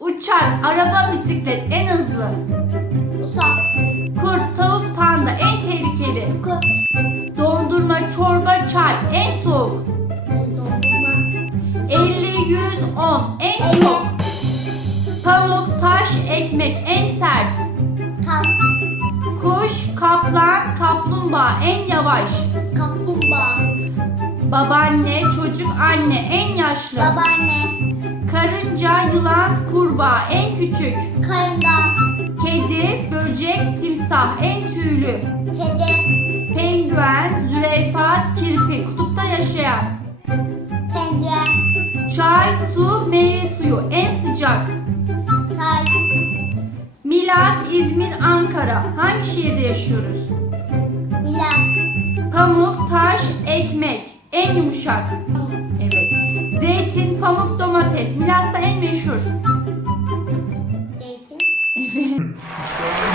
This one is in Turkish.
Uçak, araba, bisiklet en hızlı. Uçak. Kurt, tavuk, panda en tehlikeli. Kurt. Dondurma, çorba, çay en soğuk. Dondurma. 50, 100, 10 en çok. Pamuk, taş, ekmek en sert. Tas. Kuş, kaplan, kaplumbağa en yavaş. Kaplumbağa. Babaanne, çocuk, anne en yaşlı. Babaanne. Karınca, yılan, kurbağa en küçük. Karında. Kedi, böcek, timsah en tüylü. Kedi. Penguen, zürafa, kirpi kutupta yaşayan. Penguen. Çay, su, meyve suyu en sıcak. Say. Milas, İzmir, Ankara. Hangi şehirde yaşıyoruz? Milas. Pamuk, taş, ekmek. En yumuşak. Evet. Zeytin, pamuk, domates. Milas'ta en meşhur. Zeytin. Evet.